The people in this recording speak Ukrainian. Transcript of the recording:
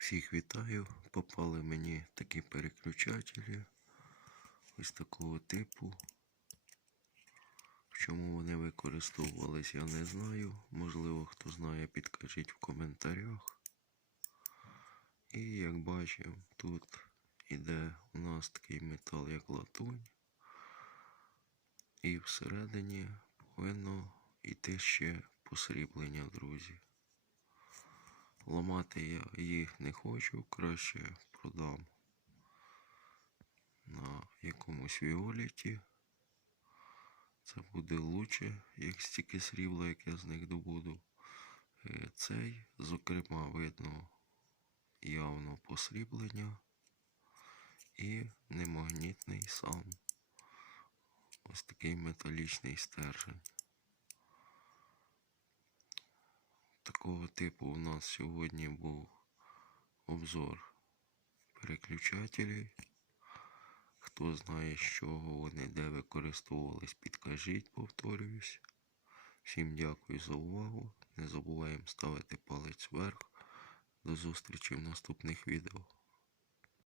Всіх вітаю. Попали мені такі переключателі. Ось такого типу. В чому вони використовувались, я не знаю. Можливо, хто знає, підкажіть в коментарях. І як бачимо, тут іде у нас такий метал, як латунь. І всередині повинно йти ще посріблення, друзі. Ламати я їх не хочу, краще продам на якомусь віоліті. Це буде лучше, як стільки срібла, як я з них добуду. Е, Цей, зокрема, видно явно посріблення і немагнітний сам. Ось такий металічний стержень. Такого типу у нас сьогодні був обзор переключателів. Хто знає, з чого вони де використовувались, підкажіть, повторююсь. Всім дякую за увагу. Не забуваємо ставити палець вверх. До зустрічі в наступних відео.